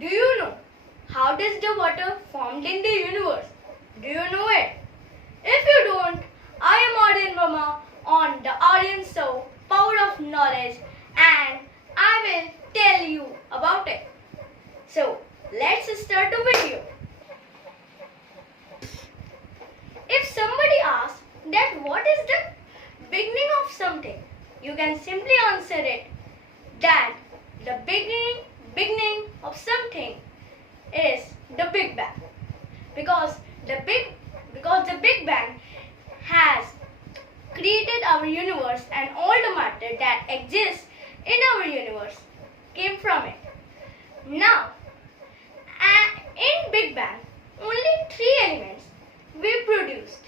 Do you know how does the water formed in the universe? Do you know it? If you don't, I am Aryan Verma on the Aryan Show, Power of Knowledge, and I will tell you about it. So, let's start the video. If somebody asks that what is the beginning of something, you can simply answer it that the beginning of something is the Big Bang, because the Big Bang has created our universe, and all the matter that exists in our universe came from it. Now, in Big Bang, only 3 elements we produced.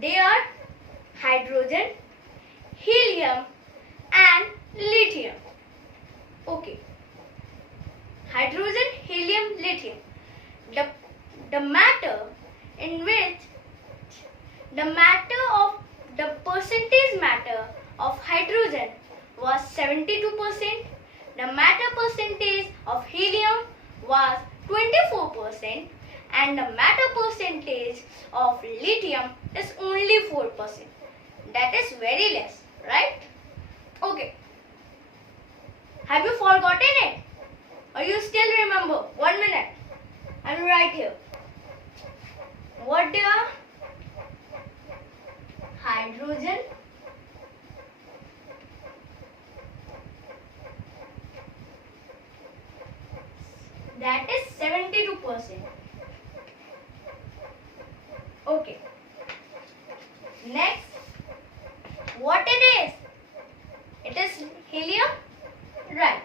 They are hydrogen, helium, and lithium. Okay. Hydrogen, helium, lithium. The matter in which the percentage matter of hydrogen was 72%, the matter percentage of helium was 24%, and the matter percentage of lithium is only 4%. That is very less, right? Okay. Have you forgotten it? Or you still remember? 1 minute. I'm right here. What they are? Hydrogen, that is 72%. Okay. Next, what it is? It is helium? Right.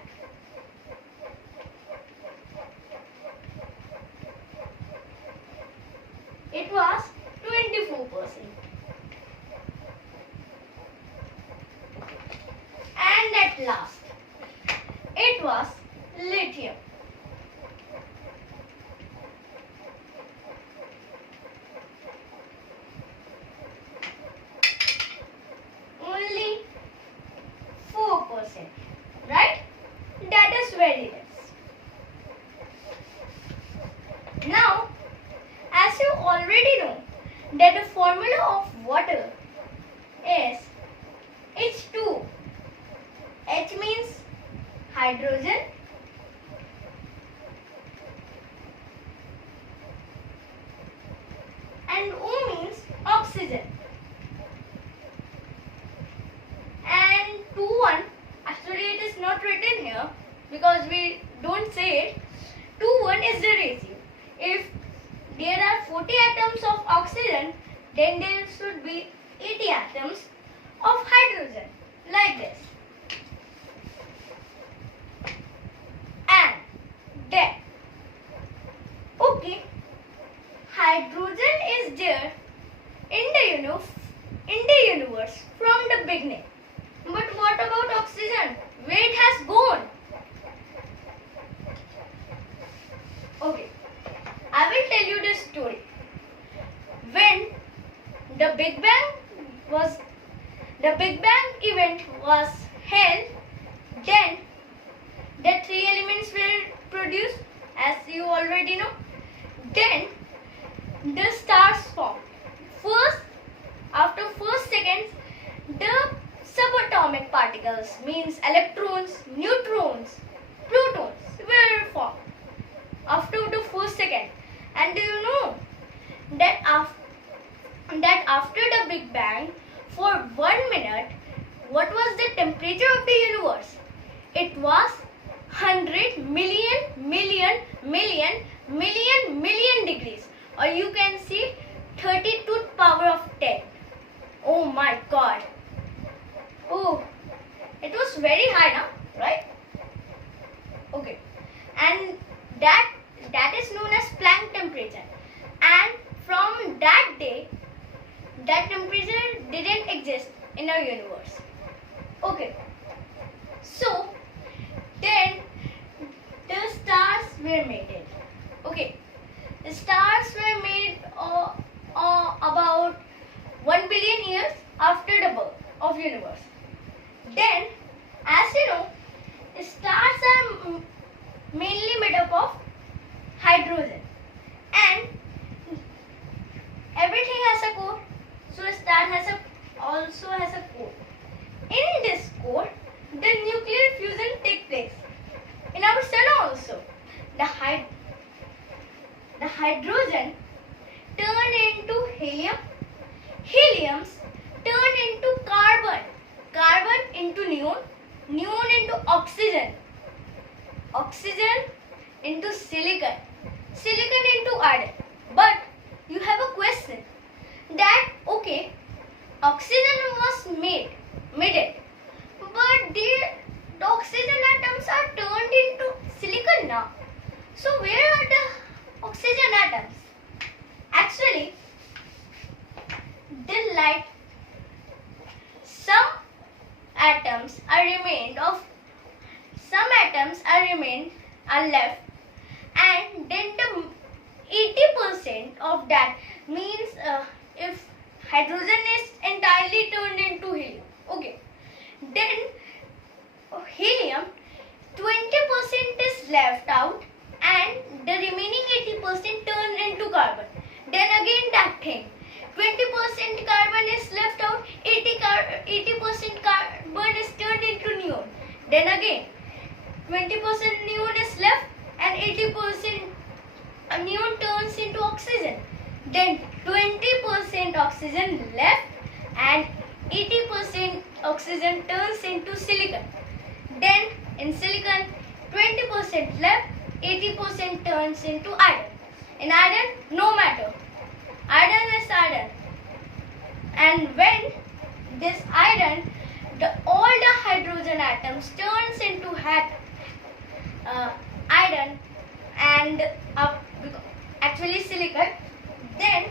It was 24%. And at last, it was lithium. Only 4%. Right? That is very less. Now, as you already know that the formula of water is H2O. H means hydrogen, and O means oxygen, and 2-1, actually it is not written here because we don't say it. 2-1 is the ratio. If there are 40 atoms of oxygen, then there should be 80 atoms of hydrogen, like this. And then, okay, hydrogen is there in the universe from the beginning. But what about oxygen? Where it has gone? Okay. I will tell you this story. When the Big Bang event was held, then the 3 elements were produced, as you already know. Then the stars formed. First, after first seconds, the subatomic particles, means electrons, neutrons, protons, were formed after the first second. And do you know that after the Big Bang, for 1 minute, what was the temperature of the universe? It was 100 million degrees, or you can see 30 to the power of 10. Oh my God. Oh, it was very high now, right? Okay. And that is known as Planck temperature, and from that day that temperature didn't exist in our universe. Okay, so then the stars were made. Okay, the stars were made about 1 billion years after the birth of universe. Then, as you know, stars are mainly made up of hydrogen. And everything has a core, so star also has a core. In this core, the nuclear fusion takes place. In our sun also, the hydrogen turn into helium, heliums turn into carbon, carbon into neon, neon into oxygen, oxygen into silicon, silicon into iron. But you have a question that okay, oxygen was made it, but the oxygen atoms are turned into silicon now. So where are the oxygen atoms? Actually, the light, some atoms are left, and then the 80% of that means if hydrogen is entirely turned into helium, okay, then helium 20% is left out and the remaining 80% turn into carbon. Then again that thing, 20% carbon is left out, 80% carbon is turned into neon. Then again 20% neon is left and 80% neon turns into oxygen. Then 20% oxygen left and 80% oxygen turns into silicon. Then in silicon 20% left, 80% turns into iron. In iron, no matter. Iron is iron. And when this iron, all the hydrogen atoms turns into iron and actually silicon, then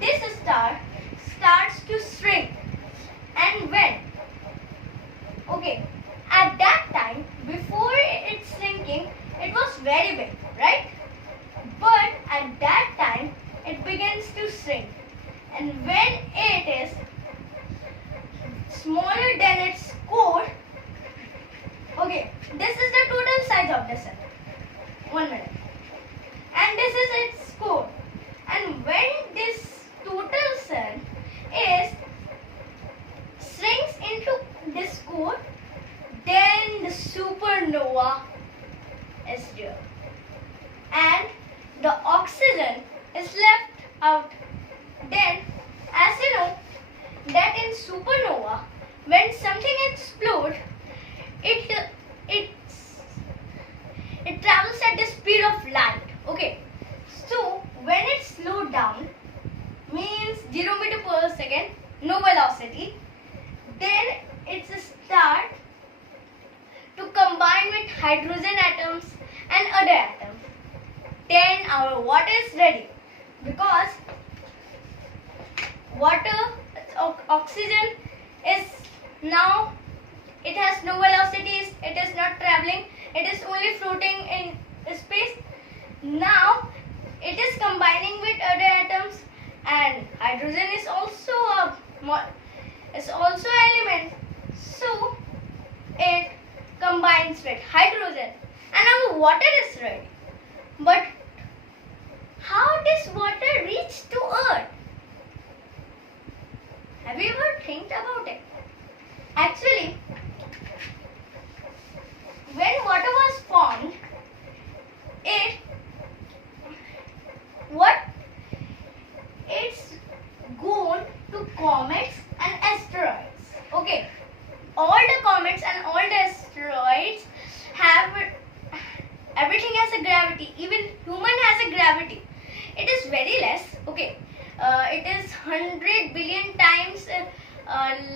this star starts to shrink. And when, okay, at that time, before it's shrinking, it was very big, right? But at that time, it begins to shrink. And when it is smaller than its core, okay, this is the total size of the sun. 1 minute. And this is its core. And when this total sun is shrinks into this core, then the supernova is there. And the oxygen is left out. Then, as you know, that in supernova, when something explodes, it travels at the speed of light. Okay. So when it slowed down, means 0 meter per second, no velocity, then it's a start to combine with hydrogen atoms and other atoms. Then our water is ready, because oxygen is now, it has no velocities, it is not traveling, it is only floating in space. Now it is combining with other atoms, and hydrogen is also element, so it combines with hydrogen and our water is ready. But how does water reach to earth? Have you ever think about it? Actually, when water was formed, it's gone to comets and asteroids. Okay, all the comets and all the asteroids have, everything has a gravity. Even human has a gravity. It is very less. Okay, it is 100 billion times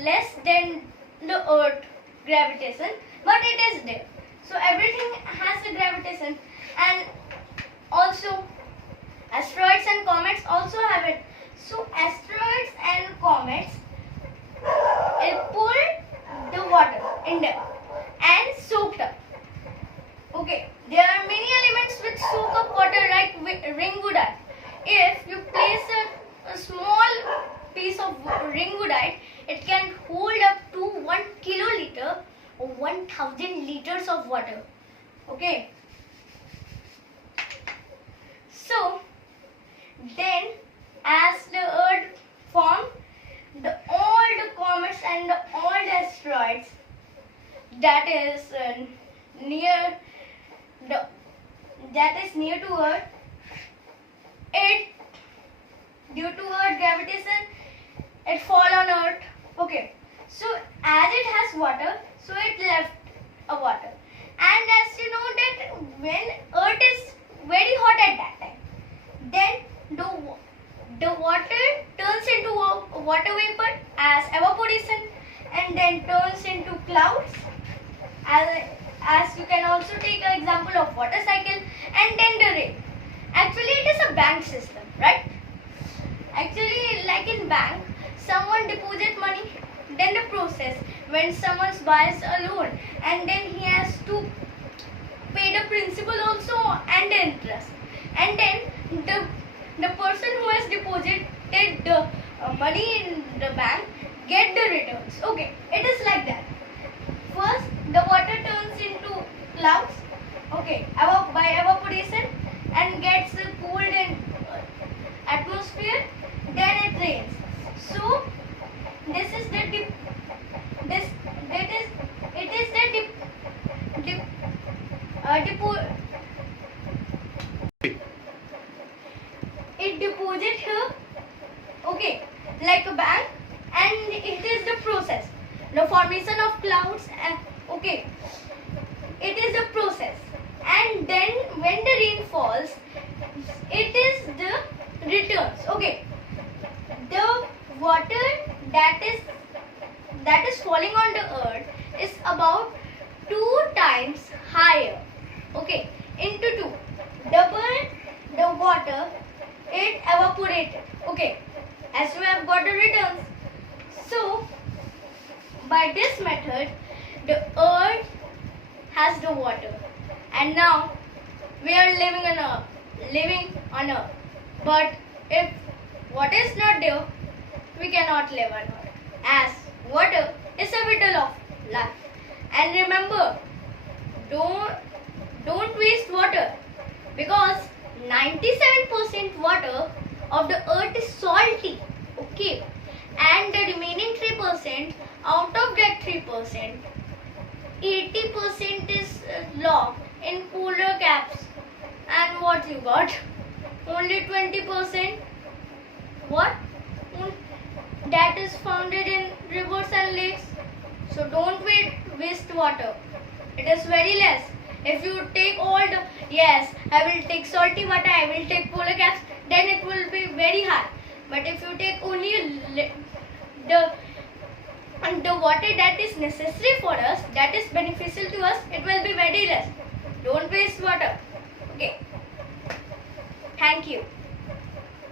less than the Earth gravitation, but it is there. So everything has a gravitation, and also asteroids and comets also have it. So asteroids and comets pull the water in them and soaked up. Okay, there are many elements which soak up water like ringwoodite. If you place a small piece of ringwoodite, it can hold up to 1 kiloliter or 1000 liters of water. Okay. the that is near to Earth, it due to Earth gravitation, it fall on Earth. Okay, so as it has water, so it left a water. And as you know that when Earth is very hot at that time, then the water turns into water vapor as evaporation, and then turns into clouds. As you can also take an example of water cycle, and then the rain. Actually, it is a bank system, right? Actually, like in bank, someone deposit money, then the process when someone buys a loan, and then he has to pay the principal also and the interest, and then the person who has deposited the money in the bank get the returns. Okay, it is like that. First, the water turns into clouds. Okay, by evaporation, and gets cooled in atmosphere. Then it rains. So this is the dip. This that is it is the it deposit here. Okay, like a bank, and it is the process. The formation of clouds. Okay, it is the process, and then when the rain falls, it is the returns. Okay, the water that is falling on the earth is about 2 times higher. Okay, into 2, double the water, it evaporated. Okay, as we have got the returns. So by this method, the earth has the water, and now we are living on earth. But if water is not there, we cannot live on earth, as water is a vital of life. And remember, don't waste water, because 97% water of the earth is salty. Okay, and the remaining 3%, out of that 3%, 80% is locked in polar caps. And what you got? Only 20%. What? That is founded in rivers and lakes. So don't waste water. It is very less. If you take all the, yes, I will take salty water, I will take polar caps, then it will be very high. But if you take only the water that is necessary for us, that is beneficial to us, it will be very less. Don't waste water. Okay. Thank you.